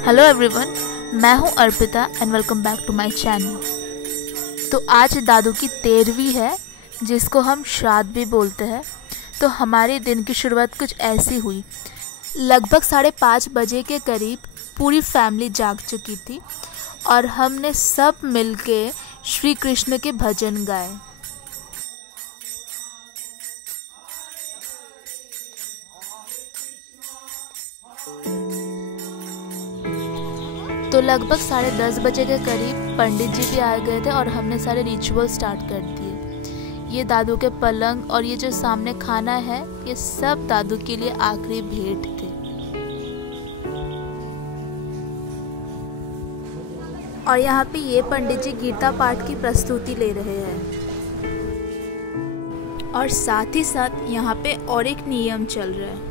Hello everyone, मैं हूं Arpita and welcome back to my channel. तो आज दादू की 13वीं है, जिसको हम श्राद्ध भी बोलते हैं। तो हमारे दिन की शुरुआत कुछ ऐसी हुई। लगभग 5:30 बजे के करीब पूरी फैमिली जाग चुकी थी और हमने सब मिलके श्री कृष्ण के भजन गाए। तो लगभग 10:30 बजे के करीब पंडित जी भी आ गए थे और हमने सारे रिचुअल स्टार्ट कर दिए। ये दादू के पलंग और ये जो सामने खाना है, ये सब दादू के लिए आखिरी भेंट थे। और यहाँ पे ये पंडित जी गीता पाठ की प्रस्तुति ले रहे हैं। और साथ ही साथ यहाँ पे और एक नियम चल रहा है।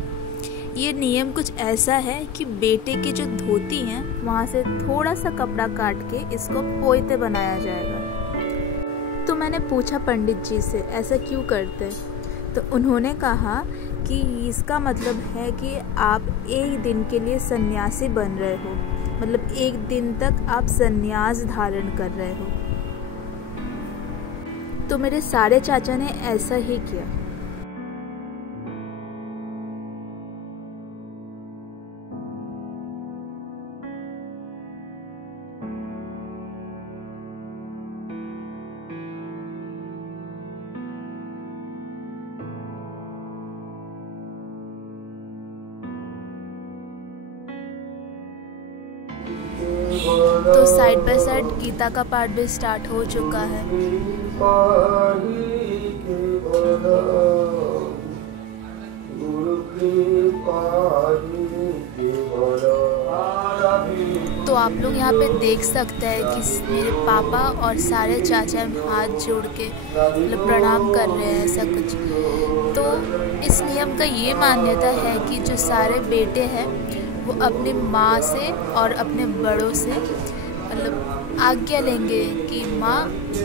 ये नियम कुछ ऐसा है कि बेटे की जो धोती है वहाँ से थोड़ा सा कपड़ा काट के इसको पोयते बनाया जाएगा। तो मैंने पूछा पंडित जी से ऐसा क्यों करते, तो उन्होंने कहा कि इसका मतलब है कि आप एक दिन के लिए सन्यासी बन रहे हो, मतलब एक दिन तक आप सन्यास धारण कर रहे हो। तो मेरे सारे चाचा ने ऐसा ही किया। तो साइड बाय साइड गीता का पाठ भी स्टार्ट हो चुका है। तो आप लोग यहाँ पे देख सकते हैं कि मेरे पापा और सारे चाचा हाथ जोड़ के मतलब प्रणाम कर रहे हैं, ऐसा कुछ। तो इस नियम का ये मान्यता है कि जो सारे बेटे हैं वो अपनी माँ से और अपने बड़ों से मतलब आज्ञा लेंगे कि माँ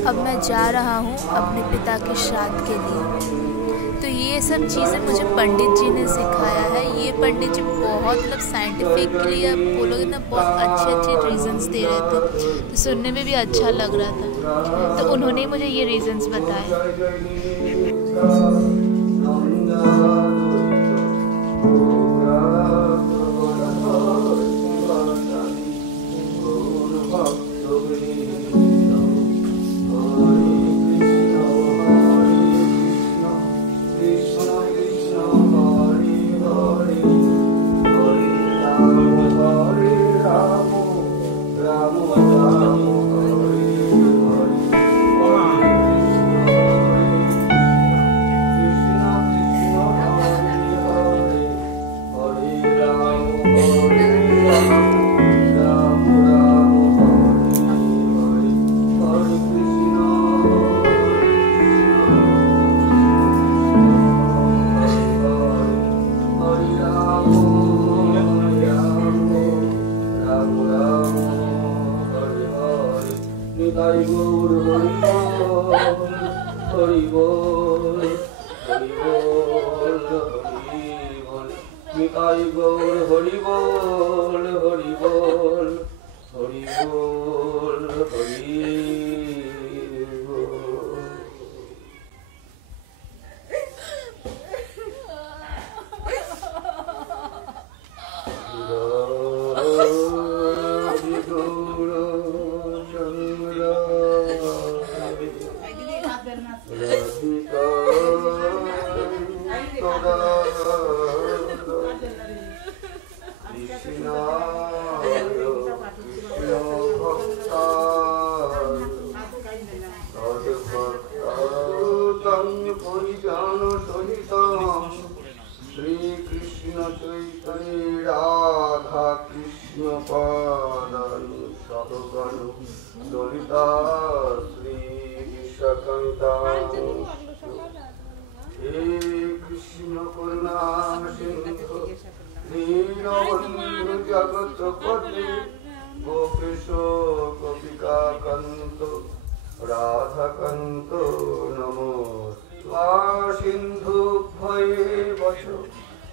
अब मैं जा रहा हूँ अपने पिता के श्राद्ध के लिए। तो ये सब चीज़ें मुझे पंडित जी ने सिखाया है। ये पंडित जी बहुत मतलब साइंटिफिकली वो लोग ना बहुत अच्छे रीजंस दे रहे थे, तो सुनने में भी अच्छा लग रहा था। तो उन्होंने मुझे ये रीजंस बताए। परिजन सहित श्री कृष्ण चैतन्य राधा कृष्ण पादानु सहगण ललिता श्री विशाखान्विता हे कृष्ण करुणा सिंधु दीनबन्धु जगत्पते गोपेश गोपिका कान्त राधाकान्त नमोऽस्तुते सिन्धुभ्येव च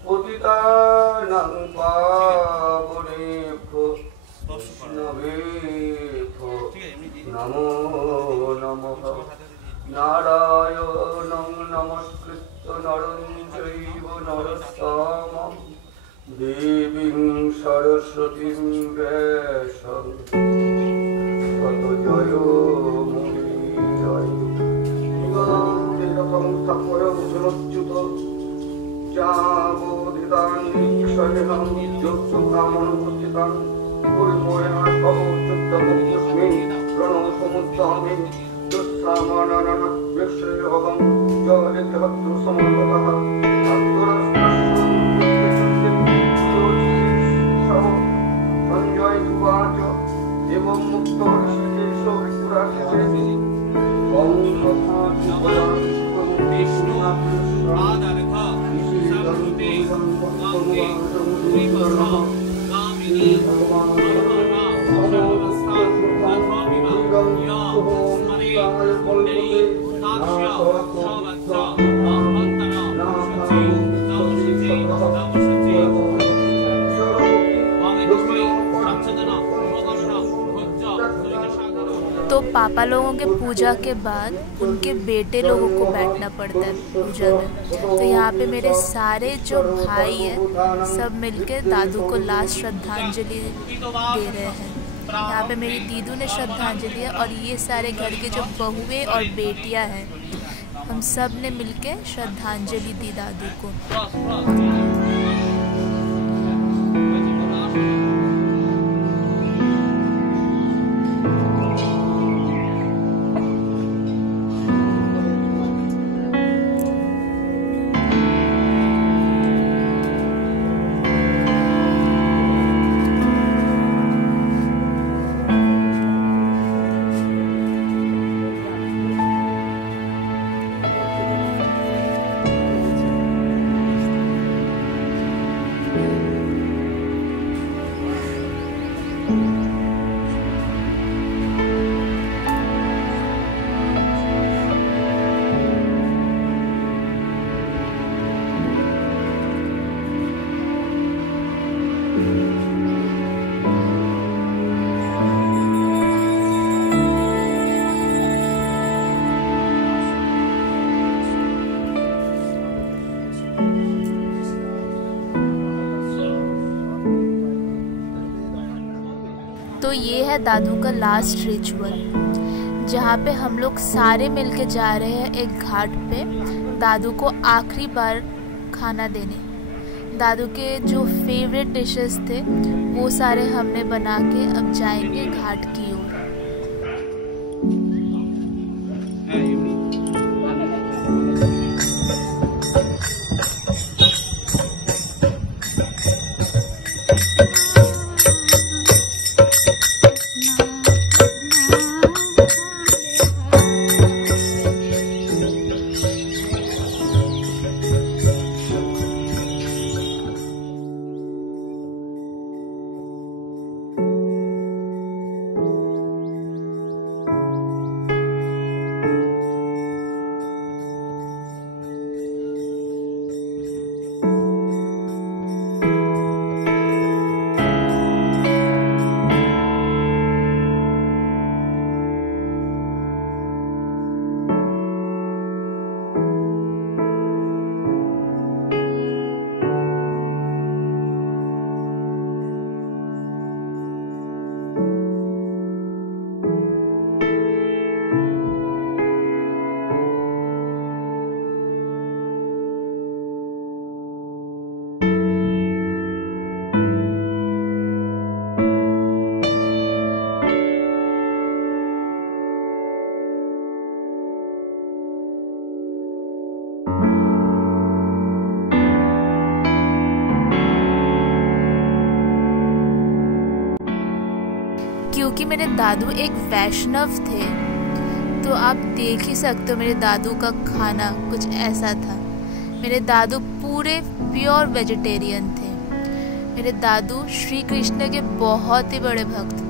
पतितानां पावनेभ्यो वैष्णवेभ्यो नमो नमः नारायणं नमस्कृत्य नरं चैव नरोत्तमं देवीं सरस्वतीं व्यासं ततो जयो मुनिरय ठाकुरभूषणच्युत जाबोधितान्निक्षयनं योत्सुकामनुपस्थितान् गुरुमोयना सहोच्युतभुक्तस्मै प्रणवसमुद्धामि दुस्सामाननन विक्षयोऽहं जगदित्यहत्तुसमन्वतः सञ्जय उवाच एवं मुक्तो ऋषिकेशो विप्राशिते ॐ तथा विष्णु आदरथ सर्वते गंगे श्रीवत्स कामिनी भगवाना सर्वस्था तथाविवा या स्मरे पुण्डे साक्ष्य सवत्स अहंतना शुचि नमशुचि नमशुचि वागेश्वरी संचदना स्वगणना भज्जा तो पापा लोगों के पूजा के बाद उनके बेटे लोगों को बैठना पड़ता है पूजा में। तो यहाँ पे मेरे सारे जो भाई हैं सब मिलके दादू को लास्ट श्रद्धांजलि दे रहे हैं। यहाँ पे मेरी दीदू ने श्रद्धांजलि है और ये सारे घर के जो बहुएं और बेटियाँ हैं हम सब ने मिलके श्रद्धांजलि दी दादू को। तो ये है दादू का लास्ट रिचुअल, जहाँ पे हम लोग सारे मिलके जा रहे हैं एक घाट पे दादू को आखिरी बार खाना देने। दादू के जो फेवरेट डिशेस थे वो सारे हमने बना के अब जाएंगे घाट की ओर। मेरे दादू एक वैष्णव थे, तो आप देख ही सकते हो मेरे दादू का खाना कुछ ऐसा था। मेरे दादू पूरे प्योर वेजिटेरियन थे। मेरे दादू श्री कृष्ण के बहुत ही बड़े भक्त थे।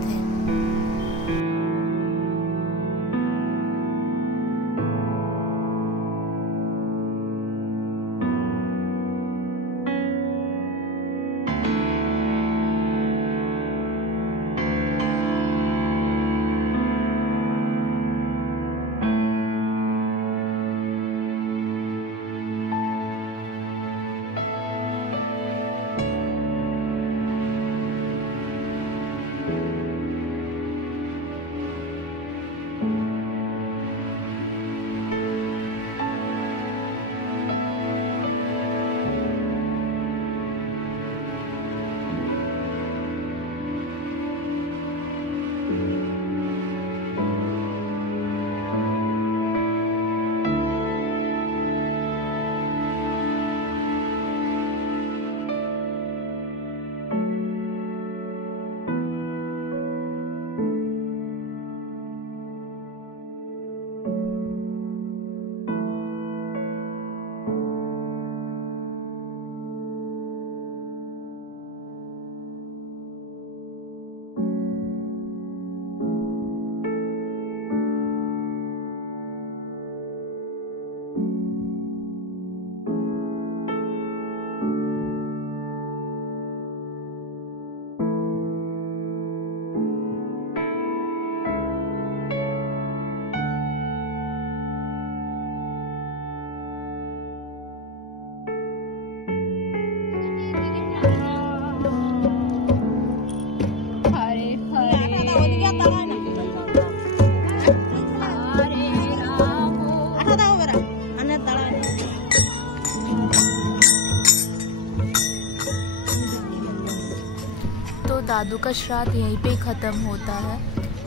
तो दादू का श्राद्ध यहीं पे ख़त्म होता है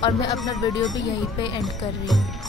और मैं अपना वीडियो भी यहीं पे एंड कर रही हूँ।